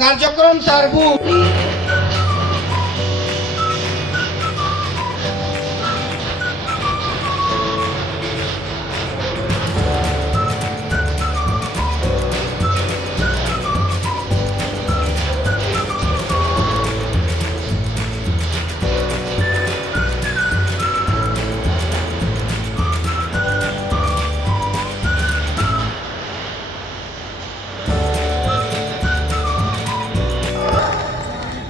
কার্যক্রম সারবু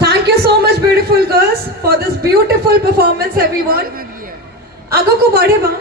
Thank you so much, beautiful girls, for this beautiful performance, everyone. आगो को बढ़े बा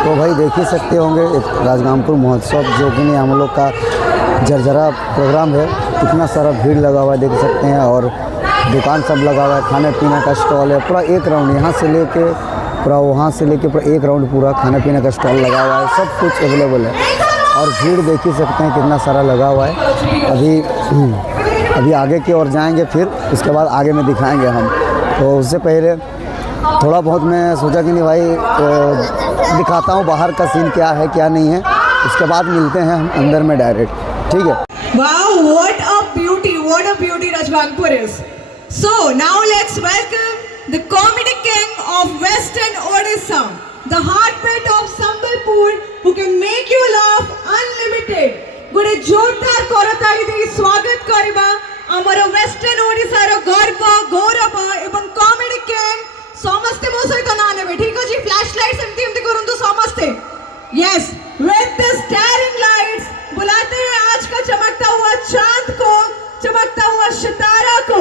तो भाई देख ही सकते होंगे राजगामपुर महोत्सव जो कि नहीं हम लोग का झरझरा प्रोग्राम है। कितना सारा भीड़ लगा हुआ है देख सकते हैं और दुकान सब लगा हुआ है, खाने पीने का स्टॉल है। पूरा एक राउंड यहाँ से लेके पूरा वहाँ से लेके पूरा एक राउंड पूरा खाने पीने का स्टॉल लगा हुआ है, सब कुछ अवेलेबल है। और भीड़ देख ही सकते हैं कितना सारा लगा हुआ है। अभी आगे की ओर जाएंगे, फिर उसके बाद आगे में दिखाएंगे हम। तो उससे पहले थोड़ा बहुत मैं सोचा कि नहीं भाई दिखाता हूँ बाहर का सीन क्या है क्या नहीं है, उसके बाद मिलते हैं हम अंदर में डायरेक्ट, ठीक है। Wow, what a beauty Rajgampur is. So now let's welcome the comedy king of Western Odisha, the heartbeat of Sambalpur, who can make you laugh unlimited. गोटे जोरदार करताली दे स्वागत करबा हमर वेस्टर्न ओडिसा रो गर्व गौरव एवं कॉमेडी किंग समस्ते मो सहित ना नेबे, ठीक अछि। फ्लैश लाइट्स एमती करंतु समस्ते। Yes, with the starring lights बुलाते हैं आज का चमकता हुआ चांद को, चमकता हुआ सितारा को।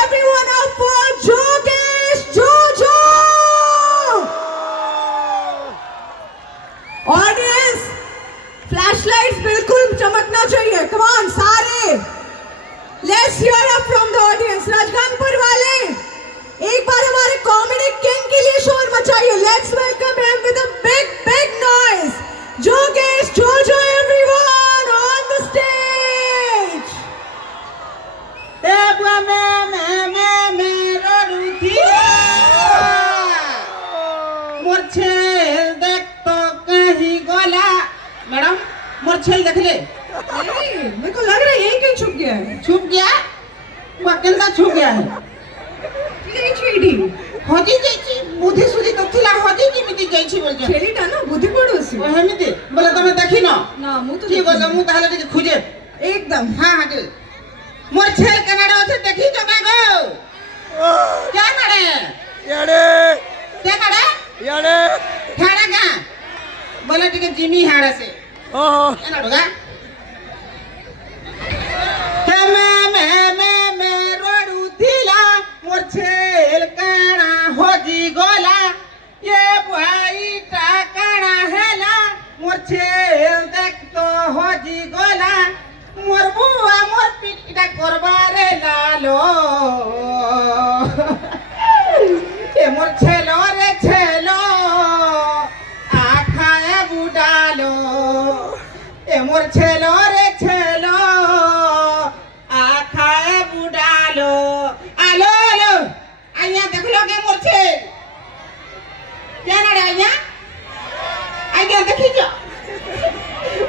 एवरीवन अप फॉर जोगेश जोजो। ऑडियंस फ्लैश लाइट्स बिल्कुल चमकना चाहिए। कम ऑन सारे, let's hear up from the audience. Rajgampur वाले एक बार हमारे कॉमेडी किंग के लिए शोर मचाइए। Let's welcome him with a big noise, जोगेश Jojo. Everyone on the stage. देबुआ में रोरुथिया मोर छेल देख तो कहीं गोला। मैडम मोर छेल देख ले। मेरे को लग रहा है यही कहीं छुप गया है। छुप गया? वो केंदा छुप गया है? ये चीटी हजी जाइछि, बुद्धि सुधी तो थिला, हजी किमिति जाइछि बोल के छेलीटा ना बुद्धि पड़ोसी ओ हेमिति बोले तमे देखि न ना मु तो की बोले मु ताहले टिके खुजे एकदम। हां हां के मोर छेल कनाडा আছে देखि जमा गो क्या नडे याडे क्या नडे याडे खाड़ा का बोले टिके जिमी हाड़ा से ओहो एना डगा मैं रोडू थिला मोर छेल काना होजी गोला। ये भाई टाकाना हैला मोर छेल देख तो होजी गोला। मोर बुआ मोर पिटकिटा करबारे लालो। ए मोर छेलो रे छेलो आखाए बुडालो। ए मोर छेलो रे छेलो आखाए बुडालो। आलो आलो आइया देख लो के मोर छेल क्या ना आइया आइया देखि जो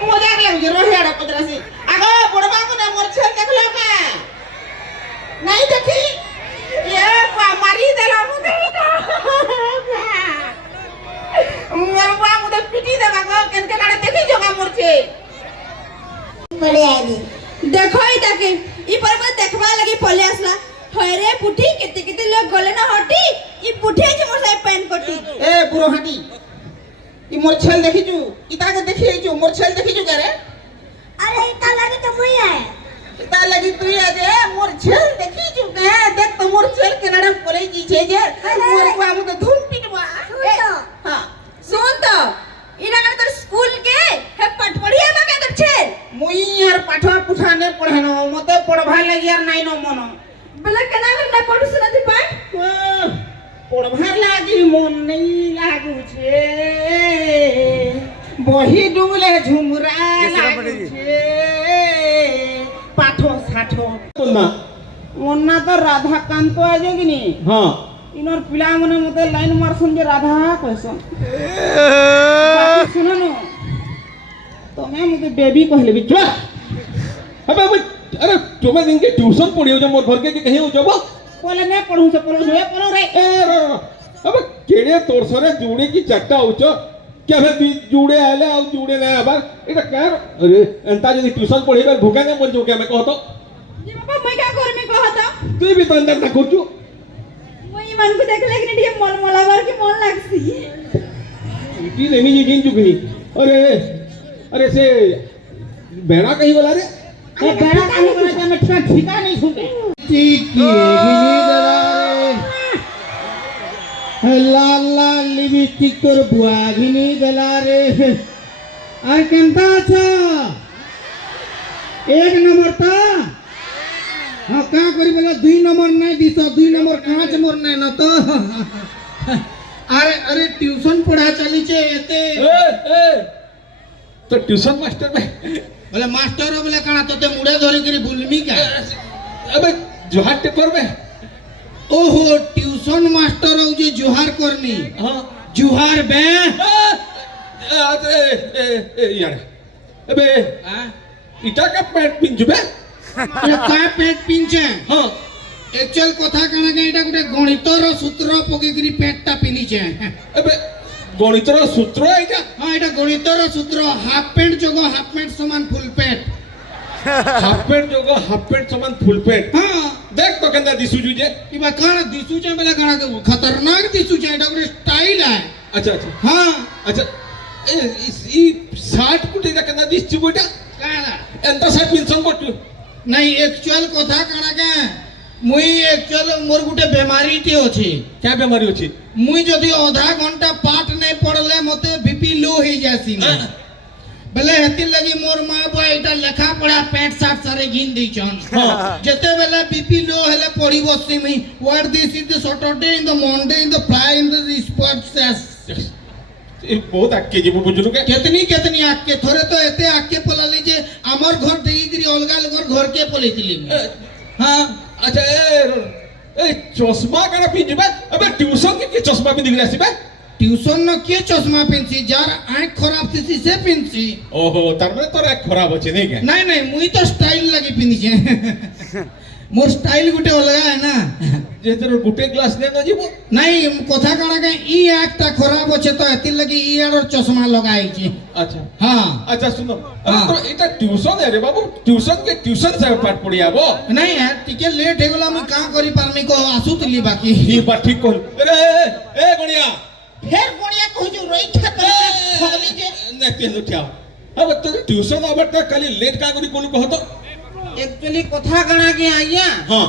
मजा लाग जो रोहियाडा पदरासी आगो बड़बा को ना मोर छेल देख लो के नहीं देखी ये मारी देला मुझे मोर बुआ मुझे पिटी देबा को केनके लाड़े देखी जोगा मुरचे पड़े आएगी देखो ई ताके ई पर मत देखबा लगी पले आसला होय रे पुठी केते केते लोग गले ना हटी ई पुठी जे मोर साइड पैन कोटी ए बुरो हटी ई मोर छेल देखी छु इता के देखी छु मोर छेल देखी छु करे अरे इतना लगे तो मुई है इता लगी तू ये जे मोर छेल देखी छु के देख तो मोर छेल केनाडा पले जी छे जे मोर बुआ मुझे धूम पिटवा हां सुन तो इना का तोर स्कूल के हे पट पढ़िया बा के तोर छे मुई यार पाठवा पुठाने पढ़े न मते पढ़वा लगी यार नाइ न मन बला केना करना पढ़ु सुनाती पाठ पढ़वा लागी मन नहीं लागू छे बही डुबले झुमरा लागू छे पाठो साठो बोलना मोन्ना तो राधा कांत आजो कि नहीं हाँ इनर पिला मने मते लाइन मारसन जे राधा कहसन सुनो न तो मैं मुझे बेबी कहले भी क्या अबे अरे तुम्हें दिन के ट्यूशन पढ़ियो जब मोर घर के कहीं हो जब बोले मैं पढ़ूं से पढ़ूं जो पढ़ो रे अबे केड़े तोर सरे जुड़े की चट्टा उचो क्या भाई जुड़े आले और जुड़े ना अब एटा कर अरे अंता यदि ट्यूशन पढ़िबे भूखे ने मन जो क्या मैं कहतो जी बाबा मैं क्या कर में कहता तू भी तो अंदर ना करजू मैं मन को देख लेकिन ये मन मोलावर के मन लागसी इटी लेनी ये जिन चुकनी अरे से बेड़ा कहीं वाला रे ए बेड़ा कहीं वाला जा मैं ठिका नहीं सुनते लाल लाल लिपस्टिक तोर बुआगिनी गला रे আর কেনতা আছো এক নম্বর তা হ্যাঁ কা করি বলে 2 নম্বর নাই দিছ 2 নম্বর 5 নম্বর নাই না তো আরে আরে টিউশন পড়া চালিছে এতে तो ट्यूशन मास्टर में বলে মাস্টার বলে কানা তোতে মুড়ে ধরি করি বুলমি কা अबे जोहार टेपर में ओहो ट्यूशन मास्टर हो जे जोहार करनी हाँ जोहार बे यार अबे इटा का पैंट पिंजबे ये का पेट पिंचे हाँ एक्चुअल कथा काना के एटा गुटे गणितर सूत्र पके करी पेटटा पिनिचे अबे गणितर सूत्र एटा हां एटा गणितर सूत्र हाफ पेंट जगह हाफ पेंट समान फुल पेट हाफ पेंट जोगो हाफ पेंट समान फुल पेंट हां देख तो केंदा दिसु जुजे इबा काना दिसुचे बेला काना के खतरनाक दिसुचे एटा गुटे स्टाइल है अच्छा अच्छा हां अच्छा ई 60 फुट एटा केंदा दिसु बेटा काना एंता साइड पिनसन कोटु नहीं एक्चुअल कथा काना के मुई एक्चुअल मोर गुटे बीमारी टी अछि क्या बीमारी अछि मुई जदी आधा घंटा पाठ नहीं पढ़ले मते बीपी लो हो जासी ना बेले हेति लगी मोर मां बुआ एटा लेखा पढ़ा पेट साट सारे गिन दी छन जते बेले बीपी लो हेले पढ़ी बसी मी what this is the Saturday in the Monday in the Friday in the sports ए बहुत आके जीव बुझलु के केतनी आके थोरे तो एते आके पलाली जे हमर घर देई करी अलगा अलगा घर के पलेतिली हां अच्छा ए चश्मा करा पिनजबे अबे ट्यूशन के चश्मा पिन दिगला सिबे ट्यूशन न के चश्मा पिनसी जार आंख खराब थी से पिनसी ओहो तार माने तोर आंख खराब अछि नहीं के नहीं नहीं मुई तो स्टाइल लगी पिनी छे मोर स्टाइल गुटे अलगा है ना जे तोर गुटे क्लास ने न जीवो नहीं कथा काना के ई आंखटा खराब होचे तो एति लगी ई आर चश्मा लगाई छी अच्छा हां अच्छा सुनो हाँ। तो एटा ट्यूशन है रे बाबू ट्यूशन से पाठ पढ़ियाबो नहीं यार टिके लेट हे गला मुई का करी पारमी को आसुतली बाकी ई बात ठीक कहल अरे ए गणिया फिर बोलिया कहू जो रोई छत खगली जे ने केन उठा अब तो ट्यूशन अब तक खाली लेट का करी कोन कहतो एक्चुअली कथा गणा के आइया हां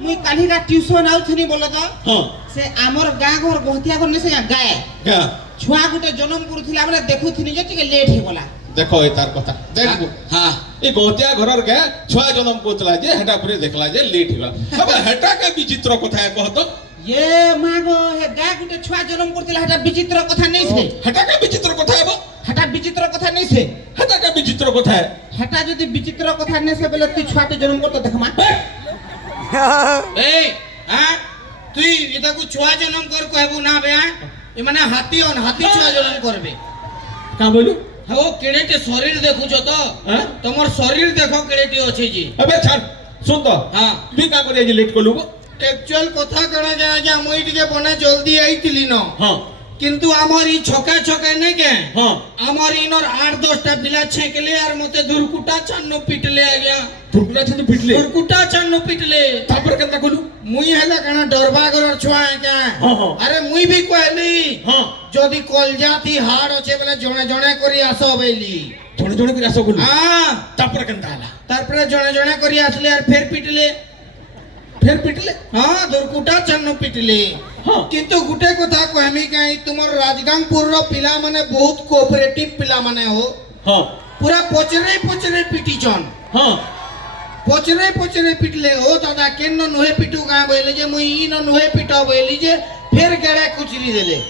मुई काली का ट्यूशन आउ थनी बोला तो हां से हमर गां घर गोहतिया घर ने से गाय क्या छुआ गुटे जन्म करूथिला बेले देखुथिनी जे टिके लेट हे बोला देखो ए तार कथा देख हां ए गोतिया घरर के छुआ जन्म कोतला जे हेटा पुरे देखला जे लेट हिला अब हेटा के विचित्र कथा है कहतो ये मागो हे गाय गुटे छुआ जन्म करथिला हटा विचित्र कथा नहीं छे हेटा के विचित्र कथा है हटा विचित्र कथा नहीं छे हेटा के विचित्र कथा है हटा जदी विचित्र कथा नहीं से बेले तू छुआटे जन्म करतो देखमा ए हां तुई इता को छुआ जन्म कर कहबू ना बे ए माने हाथी छुआ जन्म करबे का बोलू हो केडेटे शरीर देखु छ तो तमर शरीर देखो केडेटे अछि जी अबे छाड़ सुन तो हाँ तू का करे जे लेट कलु एक्चुअल कथा कणा जे आज्ञा मुई टिके बने जल्दी आइतिली न हां किंतु आमर ई छका छका नै के हां आमर इनर 8-10 टा पिला छेकले और मते धुरकुटा छन्नो पिटले आज्ञा फुरकुला छन पिटले धुरकुटा छन्नो पिटले तापर केनता कलु मुई हेला कणा डरबा घर छुआ क्या हां हां अरे मुई भी कहली हां जदी कलजाती हाड अछे बेले जणे जणे करी आसो बेली जणे जणे के आसो कलु हां तापर केनता हला तारपरे जणे जणे करी आसले और फिर पिटले हाँ धुरकुटा छन्नो पिटले हाँ किंतु गुटे कथा कहमी कहीं तुमर राजगांगपुर रो पिला माने बहुत कोऑपरेटिव पिला माने हो हाँ पूरा पोचरे पोचरे पिटी छन हाँ पोचरे पोचरे पिटले हो दादा केन नुहे पिटू का बोले जे मुई इन नुहे पिटा बोली जे फिर गड़े कुचली देले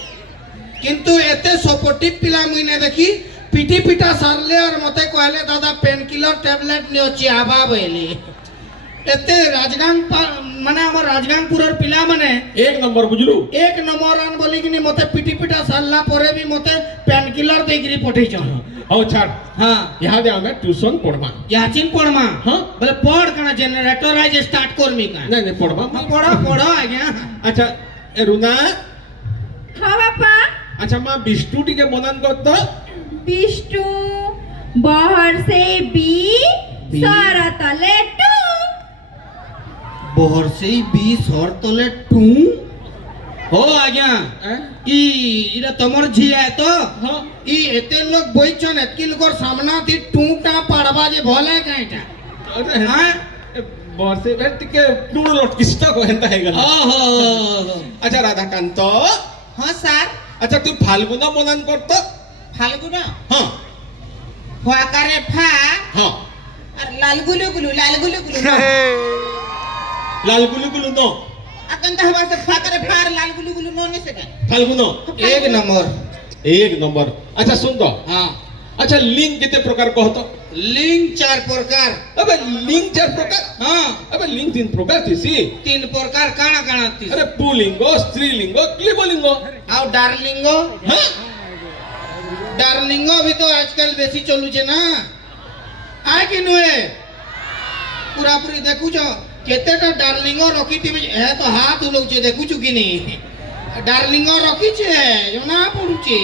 किंतु एते सपोर्टिव पिला मुई ने देखी पिटी पिटा सारले और मते कहले दादा पेन किलर टैबलेट ने अछि आबा बोली एते राजगांग माने हमर राजगांगपुरर पिला माने एक नंबर बुझलु एक नंबर आन बोली कि मते पिटी पिटा सारला परे भी मते पेन किलर देगिरी पठै छ औ छाड़ हां यहाँ दे हमें ट्यूशन पढ़मा याचिन पढ़मा हां बोले पढ़ कना जनरेटर आज स्टार्ट करमी का नहीं नहीं पढ़मा पढ़ो पढ़ो आज्ञा अच्छा ए रुना हाँ बापा अच्छा मां बिष्टू टी के मनान करतो बिष्टु बाहर से बी सारा तले टू बोहर से 20 हर तले टू हो आज्ञा ई इरा तमर झिया है तो हां ई एते लोग बोइछन एतकी लोकर सामना थी टूटा पाड़बा जे भले काइटा अरे हां बसे बैठ के टूड़ लट किस्ता को हेंता है गला ओहो अच्छा राधाकांत हाँ सर अच्छा तू फाल्गुना मनान करतो फाल्गुना हां फाकारे फा हां और लाल गुलु गुलु लाल गुलु गुलु नो अकंत हवा से फाकारे फार लाल गुलु गुलु नो ने सके फाल्गुनो एक नंबर अच्छा सुन तो हां अच्छा लिंग कितने प्रकार कहतो लिंग 4 प्रकार अबे लिंग 4 प्रकार हां अबे लिंग 3 प्रकार थी सी 3 प्रकार काना काना थी अरे पुलिंगो स्त्रीलिंगो क्लिबलिंगो आउ डार्लिंगो हां डार्लिंगो भी तो आजकल बेसी चलू छे ना आ कि नुए पूरा पूरी देखु जो केतेटा डार्लिंगो रखी थी है तो हाथ उलौ छे देखु छु कि नहीं डार्लिंगो रखी छे जोना पड़ू छे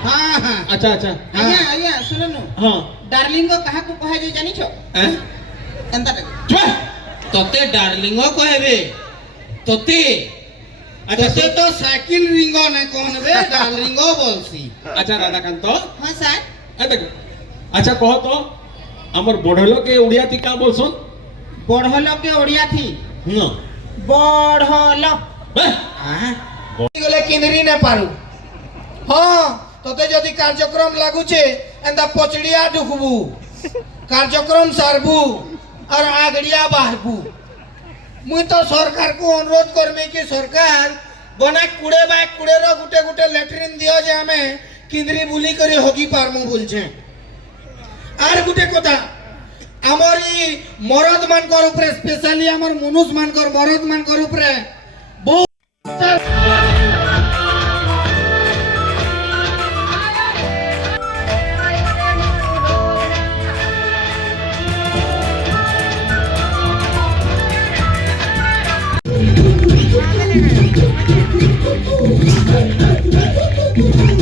हां हां अच्छा अच्छा आया आया सुनो नो हां डार्लिंग को कहा को कहे जे जानी छो हैं एंता छे तोते डार्लिंगो कहबे तोते अच्छा तोते तो साइकिल रिंगो ने कहबे डार्लिंगो बोलसी अच्छा राधाकांत हां सर अच्छा कह तो हमर बढलो के उड़िया ती का बोलसन बढ़लो के ओडिया थी न बढ़लो हां गले किंदरी ने पारू हां तोते जदी कार्यक्रम लागू छे एंदा पचड़िया ढुकबू कार्यक्रम सारबू और आगड़िया बाहबू मुई तो सरकार को अनुरोध करमे कि सरकार बना कुड़े बाय कुड़े रो गुटे गुटे लेटरिन दियो जे हमें किंदरी बुली करी होगी पारमु बोलछे आर गुटे कथा आमरी मरद मानकर ऊपर स्पेशली आमर मनुष्य मानकर मरद मानकर ऊपर बहुत Thank you.